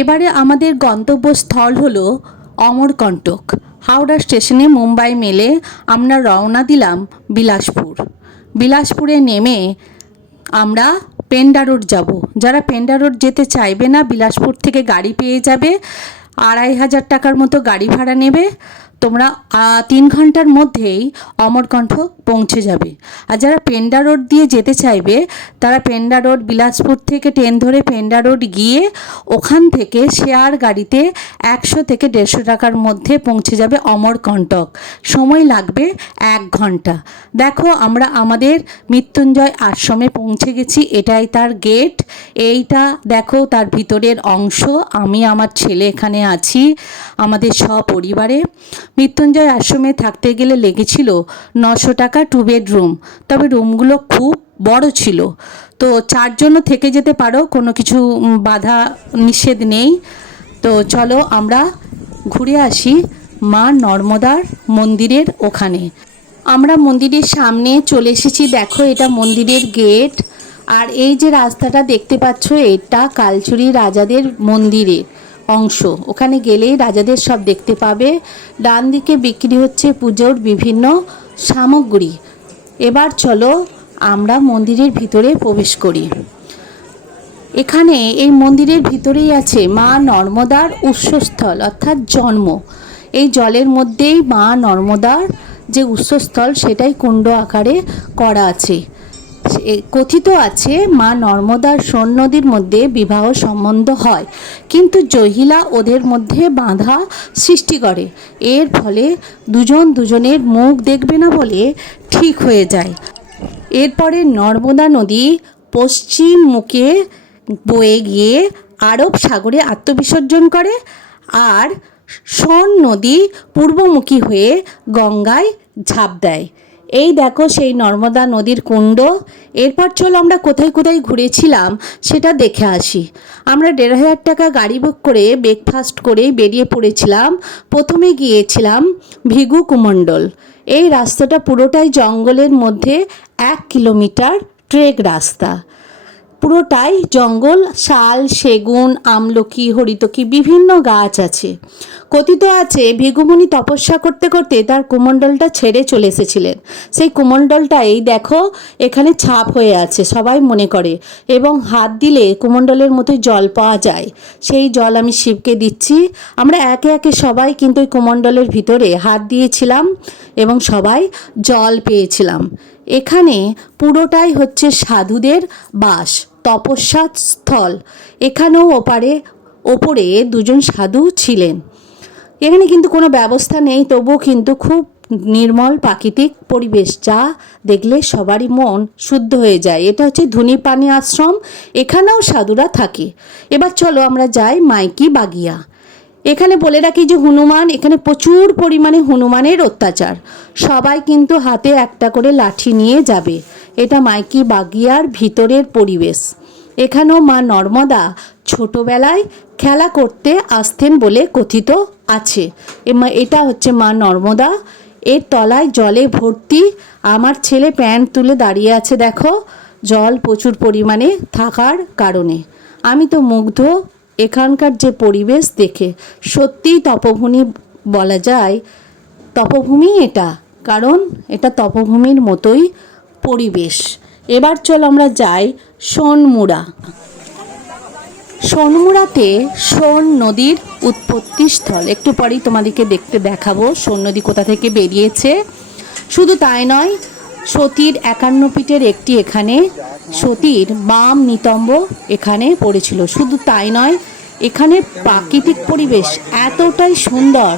এবারে আমাদের গন্তব্যস্থল হলো অমরকণ্টক। হাওড়া স্টেশনে মুম্বাই মেলে আমরা রওনা দিলাম বিলাসপুর। বিলাসপুরে নেমে আমরা পেন্ডা রোড যাব। যারা পেন্ডা রোড যেতে চাইবে না, বিলাসপুর থেকে গাড়ি পেয়ে যাবে। 2500 টাকার মতো গাড়ি ভাড়া নেবে। তোমরা 3 ঘন্টার মধ্যেই অমরকণ্টক পৌঁছে যাবে। আর যারা পেন্ডা রোড দিয়ে যেতে চাইবে তারা পেন্ডা রোড, বিলাসপুর থেকে ট্রেন ধরে পেন্ডা রোড গিয়ে ওখান থেকে শেয়ার গাড়িতে 100 থেকে 150 টাকার মধ্যে পৌঁছে যাবে অমরকণ্টক। সময় লাগবে 1 ঘন্টা। দেখো আমরা আমাদের মৃত্যুঞ্জয় আশ্রমে পৌঁছে গেছি। এটাই তার গেট। এইটা দেখো তার ভিতরের অংশ। আমি আমার ছেলে এখানে আছি আমাদের সপরিবারে। মৃত্যুঞ্জয় আশ্রমে থাকতে গেলে লেগেছিল 900 টাকা 2 বেডরুম। তবে রুমগুলো খুব বড় ছিল। তো 4 জনও থেকে যেতে পারো, কোনো কিছু বাধা নিষেধ নেই। তো চলো আমরা ঘুরে আসি মা নর্মদার মন্দিরের ওখানে। আমরা মন্দিরের সামনে চলে এসেছি। দেখো এটা মন্দিরের গেট। আর এই যে রাস্তাটা দেখতে পাচ্ছ, এটা কালচুরি রাজাদের মন্দিরের অংশ। ওখানে গেলেই রাজাদের সব দেখতে পাবে। ডান দিকে বিক্রি হচ্ছে পুজোর বিভিন্ন সামগ্রী। এবার চলো আমরা মন্দিরের ভিতরে প্রবেশ করি। এখানে এই মন্দিরের ভিতরেই আছে মা নর্মদার উৎসস্থল অর্থাৎ জন্ম। এই জলের মধ্যেই মা নর্মদার যে উৎসস্থল সেটাই কুণ্ড আকারে করা আছে। কথিত আছে মা নর্মদার সোন নদীর মধ্যে বিবাহ সম্বন্ধ হয়, কিন্তু জহিলা ওদের মধ্যে বাধা সৃষ্টি করে। এর ফলে দুজন দুজনের মুখ দেখবে না বলে ঠিক হয়ে যায়। এরপরে নর্মদা নদী পশ্চিম মুখে বয়ে গিয়ে আরব সাগরে আত্মবিসর্জন করে, আর সোন নদী পূর্বমুখী হয়ে গঙ্গায় ঝাঁপ দেয়। এই দেখো সেই নর্মদা নদীর কুণ্ড। এরপর চলো আমরা কোথায় কোথায় ঘুরেছিলাম সেটা দেখে আসি। আমরা 1500 টাকা গাড়ি বুক করে ব্রেকফাস্ট করেই বেরিয়ে পড়েছিলাম। প্রথমে গিয়েছিলাম ভিগু কুমণ্ডল। এই রাস্তাটা পুরোটাই জঙ্গলের মধ্যে 1 কিলোমিটার ট্রেক রাস্তা। পুরোটাই জঙ্গল, শাল, সেগুন, আমলকি, হরিতকি বিভিন্ন গাছ আছে। কথিত আছে ভৃগুমুনি তপস্যা করতে করতে তার কুমণ্ডলটা ছেড়ে চলে এসেছিলেন। সেই কুমণ্ডলটাই দেখো এখানে ছাপ হয়ে আছে সবাই মনে করে, এবং হাত দিলে কুমণ্ডলের মতো জল পাওয়া যায়। সেই জল আমি শিবকে দিচ্ছি। আমরা একে একে সবাই কিন্তু ওই কুমণ্ডলের ভিতরে হাত দিয়েছিলাম এবং সবাই জল পেয়েছিলাম। এখানে পুরোটাই হচ্ছে সাধুদের বাস, তপস্যা স্থল। এখানেও ওপরে 2জন সাধু ছিলেন। এখানে কিন্তু কোনো ব্যবস্থা নেই, তবুও কিন্তু খুব নির্মল প্রাকৃতিক পরিবেশ, যা দেখলে সবারই মন শুদ্ধ হয়ে যায়। এটা হচ্ছে ধুনিপানি আশ্রম। এখানেও সাধুরা থাকে। এবার চলো আমরা যাই মাইকি বাগিয়া। এখানে বলে রাখি যে এখানে প্রচুর পরিমাণে হনুমানের অত্যাচার। সবাই কিন্তু হাতে একটা করে লাঠি নিয়ে যাবে। এটা মাইকি বাগিয়ার ভিতরের পরিবেশ। এখানেও মা নর্মদা ছোটবেলায় খেলা করতে আসতেন বলে কথিত আছে। এটা হচ্ছে মা নর্মদা। এর তলায় জলে ভর্তি। আমার ছেলে প্যান্ট তুলে দাঁড়িয়ে আছে দেখো, জল প্রচুর পরিমাণে থাকার কারণে। আমি তো মুগ্ধ এখানকার যে পরিবেশ দেখে। সত্যিই তপভূমি বলা যায়, তপভূমি এটা, কারণ এটা তপভূমির মতোই পরিবেশ। এবার চলো আমরা যাই সোনমুড়া। সোনমুড়াতে সোন নদীর উৎপত্তি স্থল। একটু পরেই তোমাদেরকে দেখাবো সোন নদী কোথা থেকে বেরিয়েছে। শুধু তাই নয়, সতীর 51 পীঠের একটি এখানে, সতীর বাম নিতম্ব এখানে পড়েছিল। শুধু তাই নয়, এখানে প্রাকৃতিক পরিবেশ এতটাই সুন্দর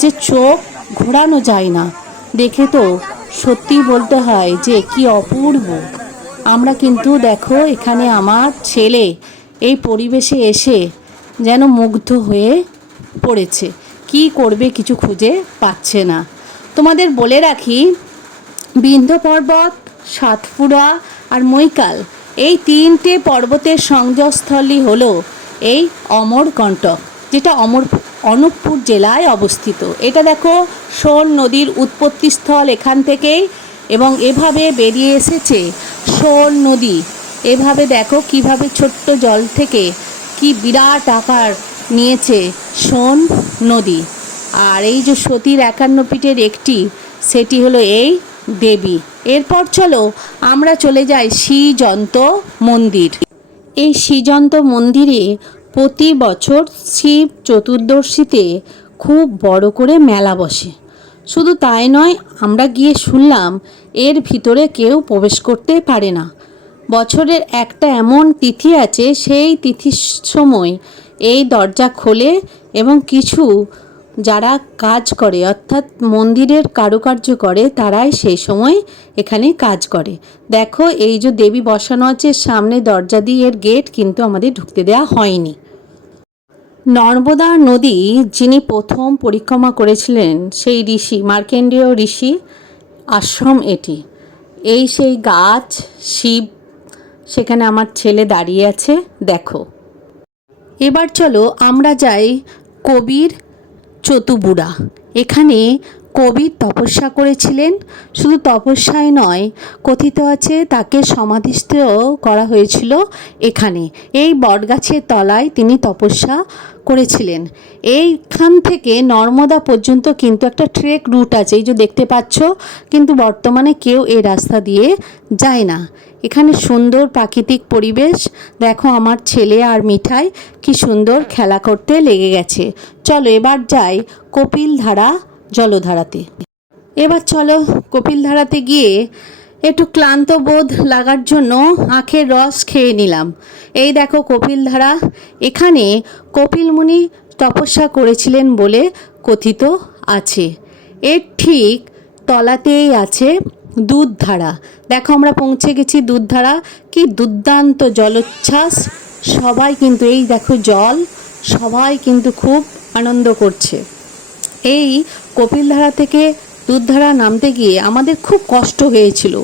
যে চোখ ঘোরানো যায় না। দেখে তো সত্যি বলতে হয় যে কি অপূর্ব। আমরা কিন্তু দেখো এখানে আমার ছেলে এই পরিবেশে এসে যেন মুগ্ধ হয়ে পড়েছে। কি করবে কিছু খুঁজে পাচ্ছে না। তোমাদের বলে রাখি, বিন্ধ্য পর্বত, সাতপুরা আর মৈকাল, এই 3টে পর্বতের সংযোগস্থলই হলো এই অমরকণ্টক, যেটা অনুপপুর জেলায় অবস্থিত। এটা দেখো সোন নদীর উৎপত্তিস্থল এখান থেকেই, এবং এভাবে বেরিয়ে এসেছে সোন নদী। এভাবে দেখো কিভাবে ছোট্ট জল থেকে কি বিরাট আকার নিয়েছে সোন নদী। আর এই যে সতীর 51 পীঠের একটি, সেটি হলো এই দেবী। এরপর চলো আমরা চলে যাই শ্রীযন্ত মন্দির। এই শ্রীযন্ত মন্দিরে প্রতি বছর শিব চতুর্দশীতে খুব বড় করে মেলা বসে। শুধু তাই নয়, আমরা গিয়ে শুনলাম এর ভিতরে কেউ প্রবেশ করতে পারে না। বছরের একটা এমন তিথি আছে, সেই তিথির সময় এই দরজা খোলে এবং কিছু যারা কাজ করে অর্থাৎ মন্দিরের কারুকার্য করে তারাই সেই সময় এখানে কাজ করে। দেখো এই যে দেবী বসানো আছে সামনে দরজা দিয়ে, এর গেট কিন্তু আমাদের ঢুকতে দেওয়া হয়নি। নর্মদা নদী যিনি প্রথম পরিক্রমা করেছিলেন সেই ঋষি, মার্কেন্ডেয় ঋষি আশ্রম এটি। এই সেই গাছ, শিব, সেখানে আমার ছেলে দাঁড়িয়ে আছে দেখো। এবার চলো আমরা যাই কবির চতুবুড়া। এখানে কবি তপস্যা করেছিলেন। শুধু তপস্যাই নয়, কথিত আছে তাকে সমাধিস্থও করা হয়েছিল এখানে। এই বটগাছের তলায় তিনি তপস্যা করেছিলেন। এইখান থেকে নর্মদা পর্যন্ত কিন্তু একটা ট্রেক রুট আছে, এই যে দেখতে পাচ্ছ, কিন্তু বর্তমানে কেউ এই রাস্তা দিয়ে যায় না। এখানে সুন্দর প্রাকৃতিক পরিবেশ। দেখো আমার ছেলে আর মিঠাই কি সুন্দর খেলা করতে লেগে গেছে। চলো এবার যাই কপিলধারা জলধারাতে। এবার চলো কপিলধারাতে গিয়ে একটু ক্লান্ত বোধ লাগার জন্য আখের রস খেয়ে নিলাম। এই দেখো কপিলধারা। এখানে কপিল মুনি তপস্যা করেছিলেন বলে কথিত আছে। এর ঠিক তলাতেই আছে দুধধারা। দেখো আমরা পৌঁছে গেছি দুধধারা। কি দুর্দান্ত জলোচ্ছ্বাস! সবাই কিন্তু এই দেখো জল, সবাই কিন্তু খুব আনন্দ করছে। এই কপিলধারা থেকে দুধধারা নামতে গিয়ে আমাদের খুব কষ্ট হয়েছিল।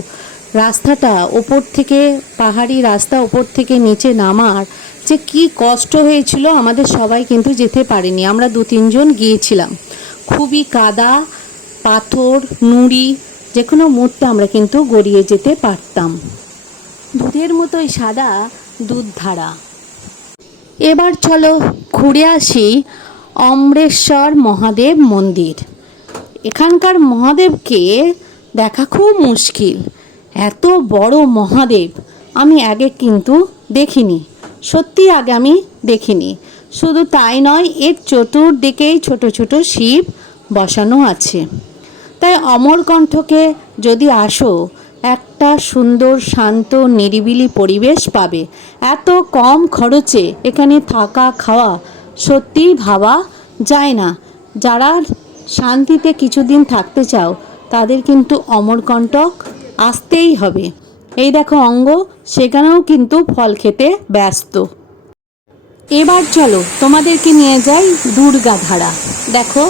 রাস্তাটা ওপর থেকে, পাহাড়ি রাস্তা, ওপর থেকে নিচে নামার যে কি কষ্ট হয়েছিল, আমাদের সবাই কিন্তু যেতে পারিনি। আমরা 2-3 জন গিয়েছিলাম। খুবই কাদা, পাথর, নুড়ি, যে কোনো মুহূর্তে আমরা কিন্তু গড়িয়ে যেতে পারতাম। দুধের মতোই সাদা দুধধারা। এবার চলো ঘুরে আসি অমরেশ্বর মহাদেব মন্দির। এখানকার মহাদেবকে দেখা খুব মুশকিল। এত বড় মহাদেব আমি আগে কিন্তু দেখিনি, সত্যি আগে আমি দেখিনি। শুধু তাই নয়, এর চতুর্দিকেই ছোট ছোট শিব বসানো আছে। তাই অমরকণ্ঠকে যদি আসো, একটা সুন্দর শান্ত নিরিবিলি পরিবেশ পাবে। এত কম খরচে এখানে থাকা খাওয়া সত্যিই ভাবা যায় না। যারা শান্তিতে কিছুদিন থাকতে চাও তাদের কিন্তু অমরকণ্টক আসতেই হবে। এই দেখো অঙ্গ, সেখানেও কিন্তু ফল খেতে ব্যস্ত। এবার চলো তোমাদেরকে নিয়ে যাই দুর্গাধারা। দেখো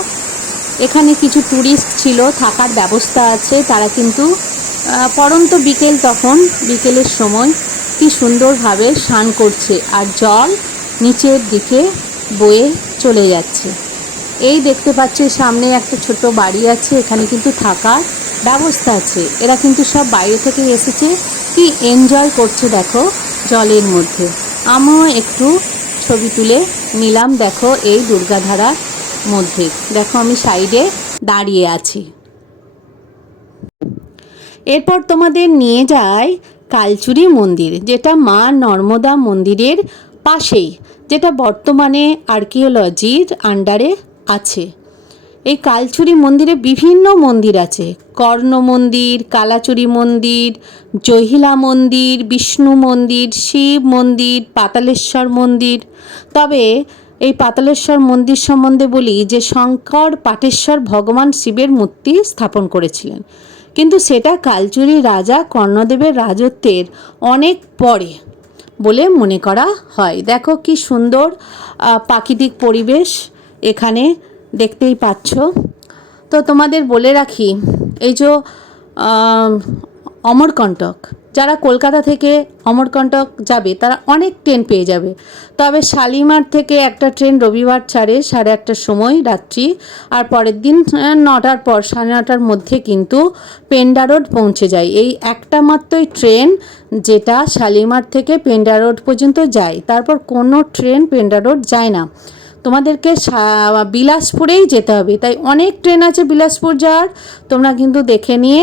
এখানে কিছু ট্যুরিস্ট ছিল, থাকার ব্যবস্থা আছে। তারা কিন্তু পড়ন্ত বিকেল, তখন বিকেলের সময় কি সুন্দরভাবে স্নান করছে আর জল নিচের দিকে বয়ে চলে যাচ্ছে। এই দেখতে পাচ্ছি সামনে একটা ছোট বাড়ি আছে, এখানে কিন্তু থাকার ব্যবস্থা আছে। এরা কিন্তু সব বাইরে থেকে এসেছে, কি এনজয় করছে দেখো জলের মধ্যে। আমিও একটু ছবি তুলে নিলাম দেখো এই দুর্গাধারার মধ্যে। দেখো আমি সাইডে দাঁড়িয়ে আছি। এরপর তোমাদের নিয়ে যায় কালচুরি মন্দির, যেটা মা নর্মদা মন্দিরের পাশেই, যেটা বর্তমানে আর্কিওলজির আন্ডারে আছে। এই কালচুরি মন্দিরে বিভিন্ন মন্দির আছে। কর্ণ মন্দির, কালাচুরি মন্দির, জহিলা মন্দির, বিষ্ণু মন্দির, শিব মন্দির, পাতালেশ্বর মন্দির। তবে এই পাতালেশ্বর মন্দির সম্বন্ধে বলি যে শঙ্কর পাটেশ্বর ভগবান শিবের মূর্তি স্থাপন করেছিলেন, কিন্তু সেটা কালচুরি রাজা কর্ণদেবের রাজত্বের অনেক পরে বলে মনে করা হয়। দেখো কি সুন্দর প্রাকৃতিক পরিবেশ এখানে দেখতেই পাচ্ছ। তো তোমাদের বলে রাখি, এই যে অমরকণ্টক, যারা কলকাতা থেকে অমরকণ্টক যাবে তারা অনেক ট্রেন পেয়ে যাবে। তবে শালিমার থেকে একটা ট্রেন রবিবার ছাড়ে 8:30টার সময় রাত্রি, আর পরের দিন 9টার পর 9:30টার মধ্যে কিন্তু পেন্ডা রোড পৌঁছে যায়। এই একটা মাত্রই ট্রেন যেটা শালিমার থেকে পেন্ডা রোড পর্যন্ত যায়, তারপর কোনো ট্রেন পেন্ডা রোড যায় না। তোমাদেরকে বিলাসপুরেই যেতে হবে, তাই অনেক ট্রেন আছে বিলাসপুর যাওয়ার, তোমরা কিন্তু দেখে নিয়ে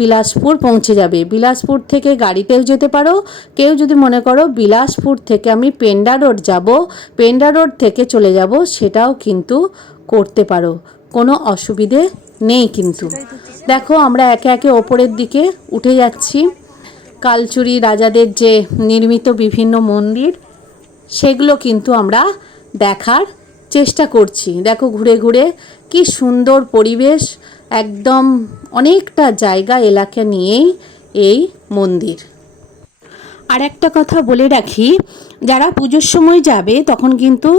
বিলাসপুর পৌঁছে যাবে। বিলাসপুর থেকে গাড়িতেও যেতে পারো, কেউ যদি মনে করো বিলাসপুর থেকে আমি পেন্ডা রোড যাব, পেন্ডা রোড থেকে চলে যাব, সেটাও কিন্তু করতে পারো, কোনো অসুবিধে নেই। কিন্তু দেখো আমরা একে একে ওপরের দিকে উঠে যাচ্ছি। কালচুরি রাজাদের যে নির্মিত বিভিন্ন মন্দির, সেগুলো কিন্তু আমরা দেখার চেষ্টা করছি। দেখো ঘুরে ঘুরে কি সুন্দর পরিবেশ, একদম অনেকটা জায়গা এলাকা নিয়েই এই মন্দির। আর একটা কথা বলে রাখি, যারা পুজোর সময় যাবে তখন কিন্তু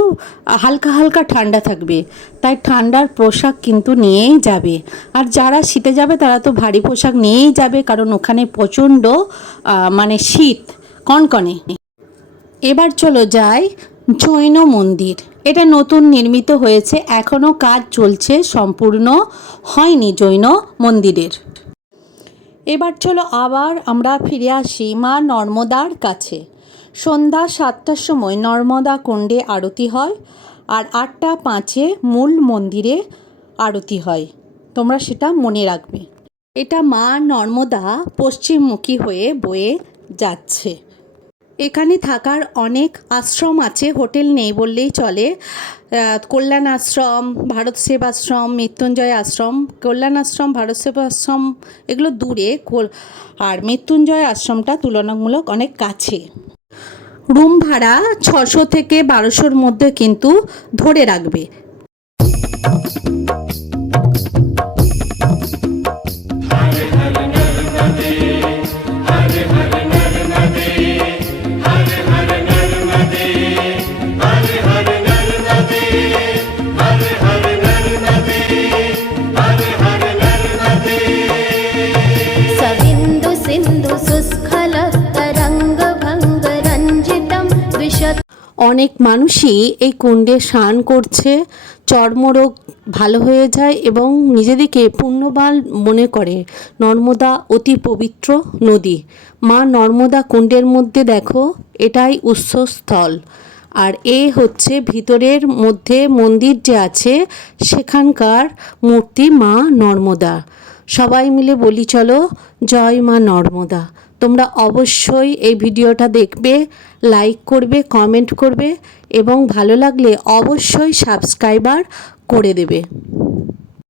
হালকা হালকা ঠান্ডা থাকবে, তাই ঠান্ডার পোশাক কিন্তু নিয়েই যাবে। আর যারা শীতে যাবে তারা তো ভারী পোশাক নিয়েই যাবে, কারণ ওখানে প্রচণ্ড মানে শীত কনকনে। এবার চলো যাই জৈন মন্দির। এটা নতুন নির্মিত হয়েছে, এখনও কাজ চলছে, সম্পূর্ণ হয়নি জৈন মন্দিরের। এবার চলো আবার আমরা ফিরে আসি মা নর্মদার কাছে। সন্ধ্যা 7টার সময় নর্মদা কুণ্ডে আরতি হয়, আর 8:05 মূল মন্দিরে আরতি হয়, তোমরা সেটা মনে রাখবে। এটা মা নর্মদা পশ্চিমমুখী হয়ে বয়ে যাচ্ছে। এখানে থাকার অনেক আশ্রম আছে, হোটেল নেই বললেই চলে। কল্যাণ আশ্রম, ভারত সেবাশ্রম, মৃত্যুঞ্জয় আশ্রম। কল্যাণ আশ্রম, ভারত সেবাশ্রম এগুলো দূরে, আর মৃত্যুঞ্জয় আশ্রমটা তুলনামূলক অনেক কাছে। রুম ভাড়া 600 থেকে 1200-র মধ্যে কিন্তু ধরে রাখবে। অনেক মানুষই এই কুণ্ডে স্নান করছে, চর্মরোগ ভালো হয়ে যায় এবং নিজেদেরকে পুণ্যবান মনে করে। নর্মদা অতি পবিত্র নদী। মা নর্মদা কুণ্ডের মধ্যে দেখো, এটাই উৎসস্থল। আর এ হচ্ছে ভিতরের মধ্যে মন্দির যে আছে সেখানকার মূর্তি মা নর্মদা। সবাই মিলে বলি চলো জয় মা নর্মদা। তোমরা অবশ্যই এই ভিডিওটা দেখবে, লাইক করবে, কমেন্ট করবে এবং ভালো লাগলে অবশ্যই সাবস্ক্রাইবার করে দেবে।